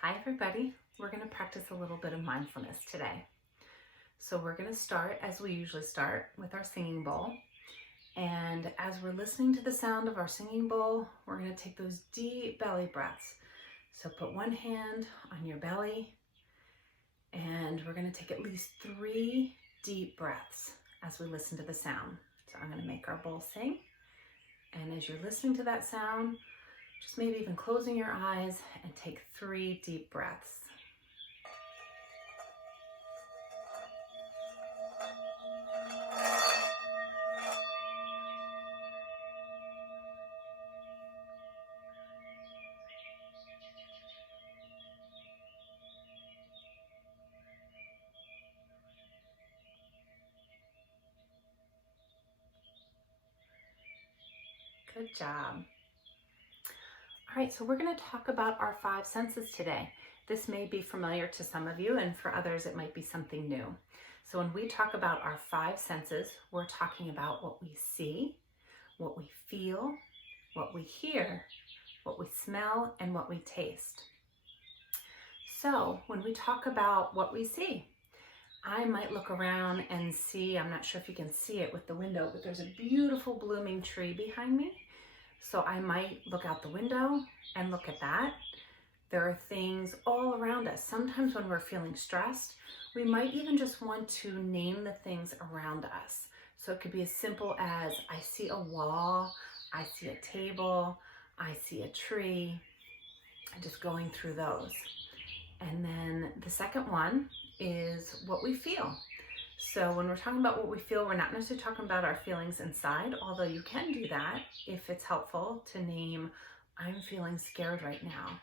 Hi everybody, we're going to practice a little bit of mindfulness today. So we're going to start as we usually start with our singing bowl. And as we're listening to the sound of our singing bowl, we're going to take those deep belly breaths. So put one hand on your belly and we're going to take at least 3 deep breaths as we listen to the sound. So I'm going to make our bowl sing. And as you're listening to that sound, just maybe even closing your eyes and take 3 deep breaths. Good job. All right, so we're going to talk about our 5 senses today. This may be familiar to some of you, and for others it might be something new. So when we talk about our 5 senses, we're talking about what we see, what we feel, what we hear, what we smell, and what we taste. So when we talk about what we see, I might look around and see, I'm not sure if you can see it with the window, but there's a beautiful blooming tree behind me. So I might look out the window and look at that. There are things all around us. Sometimes when we're feeling stressed, we might even just want to name the things around us. So it could be as simple as I see a wall, I see a table, I see a tree, and just going through those. And then the second one is what we feel. So when we're talking about what we feel, we're not necessarily talking about our feelings inside, although you can do that if it's helpful to name, I'm feeling scared right now,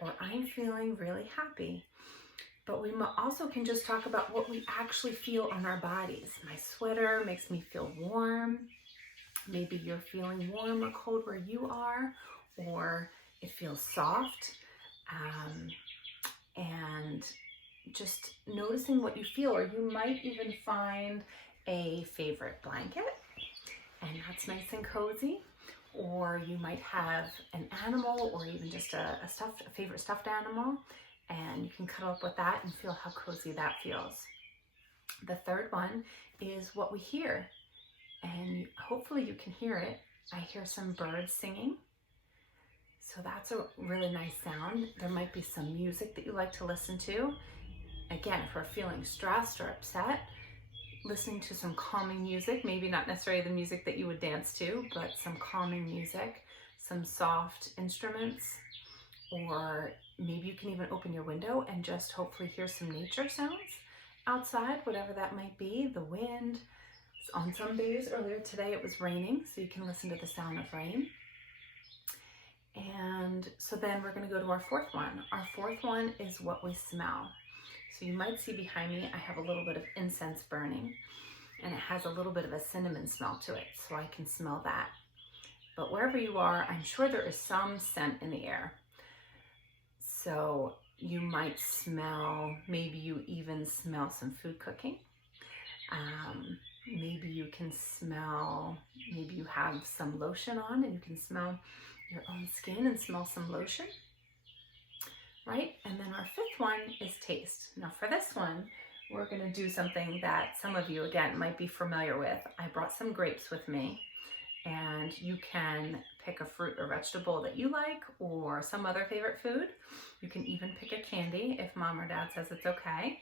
or I'm feeling really happy. But we also can just talk about what we actually feel on our bodies. My sweater makes me feel warm. Maybe you're feeling warm or cold where you are, or it feels soft. And just noticing what you feel, or you might even find a favorite blanket and that's nice and cozy, or you might have an animal or even just a favorite stuffed animal, and you can cuddle up with that and feel how cozy that feels. The third one is what we hear, and hopefully you can hear it. I hear some birds singing. So that's a really nice sound. There might be some music that you like to listen to. Again, if we're feeling stressed or upset, listening to some calming music, maybe not necessarily the music that you would dance to, but some calming music, some soft instruments, or maybe you can even open your window and just hopefully hear some nature sounds outside, whatever that might be, the wind. On some days, earlier today it was raining, so you can listen to the sound of rain. And so then we're going to go to our fourth one. Our fourth one is what we smell. So you might see behind me, I have a little bit of incense burning, and it has a little bit of a cinnamon smell to it, so I can smell that. But wherever you are, I'm sure there is some scent in the air. So you might smell, maybe you even smell some food cooking. Maybe you can smell, maybe you have some lotion on and you can smell your own skin and smell some lotion. Right? And then our fifth one is taste. Now for this one, we're going to do something that some of you, again, might be familiar with. I brought some grapes with me, and you can pick a fruit or vegetable that you like, or some other favorite food. You can even pick a candy if mom or dad says it's okay,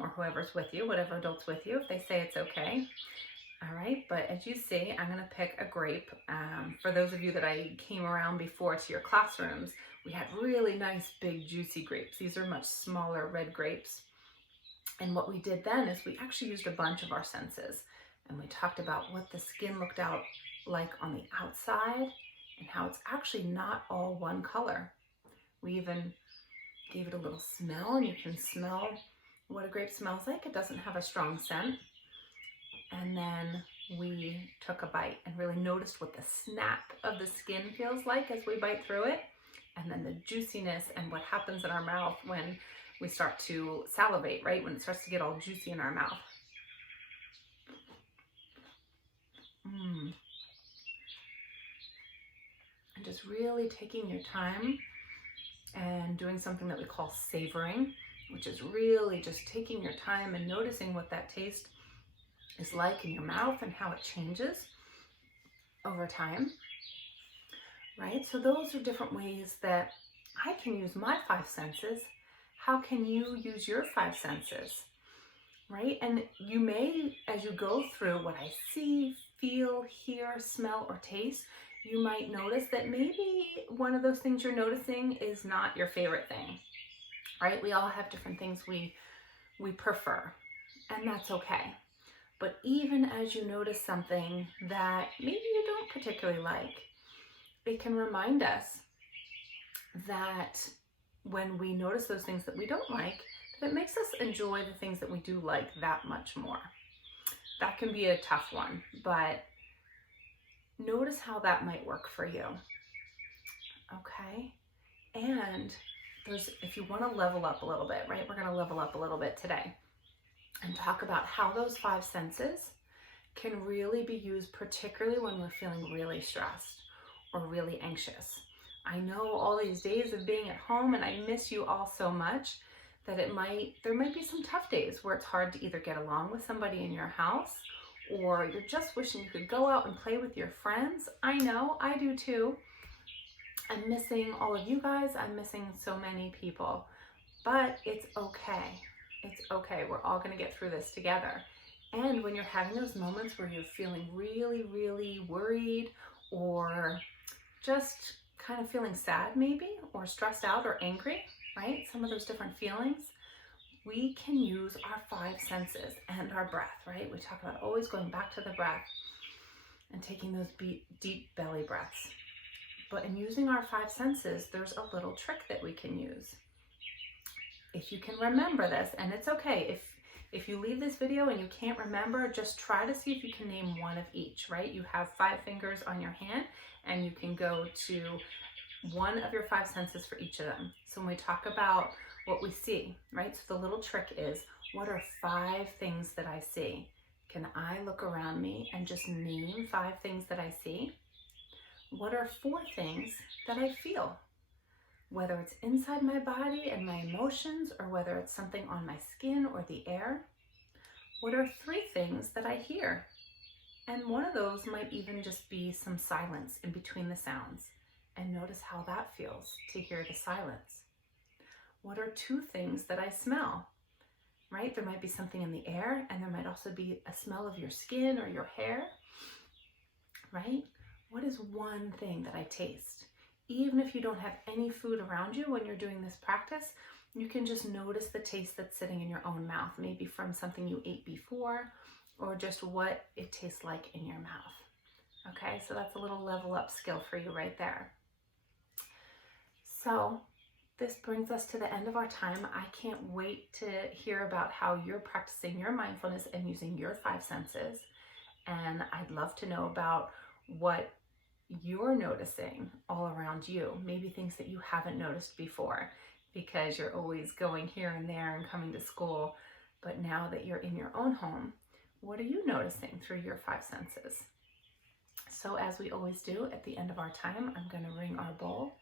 or whoever's with you, whatever adult's with you, if they say it's okay. All right, but as you see, I'm going to pick a grape. For those of you that I came around before to your classrooms, we had really nice, big, juicy grapes. These are much smaller red grapes. And what we did then is we actually used a bunch of our senses. And we talked about what the skin looked out like on the outside and how it's actually not all one color. We even gave it a little smell, and you can smell what a grape smells like. It doesn't have a strong scent. And then we took a bite and really noticed what the snap of the skin feels like as we bite through it. And then the juiciness and what happens in our mouth when we start to salivate, right? When it starts to get all juicy in our mouth. And just really taking your time and doing something that we call savoring, which is really just taking your time and noticing what that taste is like in your mouth and how it changes over time, right? So those are different ways that I can use my five senses. How can you use your five senses, right? And you may, as you go through what I see, feel, hear, smell, or taste, you might notice that maybe one of those things you're noticing is not your favorite thing, right? We all have different things we prefer, and that's okay. But even as you notice something that maybe you don't particularly like, it can remind us that when we notice those things that we don't like, that it makes us enjoy the things that we do like that much more. That can be a tough one, but notice how that might work for you. Okay? And if you want to level up a little bit, right? We're going to level up a little bit today and talk about how those five senses can really be used, particularly when we're feeling really stressed or really anxious. I know all these days of being at home, and I miss you all so much, that there might be some tough days where it's hard to either get along with somebody in your house, or you're just wishing you could go out and play with your friends. I know, I do too. I'm missing all of you guys. I'm missing so many people, but it's okay. It's okay. We're all going to get through this together. And when you're having those moments where you're feeling really, really worried, or just kind of feeling sad maybe, or stressed out or angry, right? Some of those different feelings, we can use our five senses and our breath, right? We talk about always going back to the breath and taking those deep belly breaths. But in using our five senses, there's a little trick that we can use. If you can remember this, and it's okay, if you leave this video and you can't remember, just try to see if you can name one of each, right? You have 5 fingers on your hand, and you can go to one of your 5 senses for each of them. So when we talk about what we see, right? So the little trick is, what are 5 things that I see? Can I look around me and just name 5 things that I see? What are 4 things that I feel? Whether it's inside my body and my emotions, or whether it's something on my skin or the air. What are 3 things that I hear? And one of those might even just be some silence in between the sounds. And notice how that feels to hear the silence. What are 2 things that I smell? Right? There might be something in the air, and there might also be a smell of your skin or your hair. Right? What is one thing that I taste? Even if you don't have any food around you when you're doing this practice, you can just notice the taste that's sitting in your own mouth, maybe from something you ate before, or just what it tastes like in your mouth. Okay, so that's a little level up skill for you right there. So this brings us to the end of our time. I can't wait to hear about how you're practicing your mindfulness and using your 5 senses. And I'd love to know about what you're noticing all around you, maybe things that you haven't noticed before because you're always going here and there and coming to school. But now that you're in your own home, what are you noticing through your 5 senses? So as we always do at the end of our time, I'm going to ring our bowl.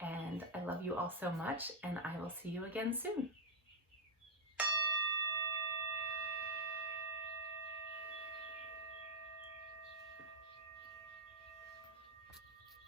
And I love you all so much, and I will see you again soon.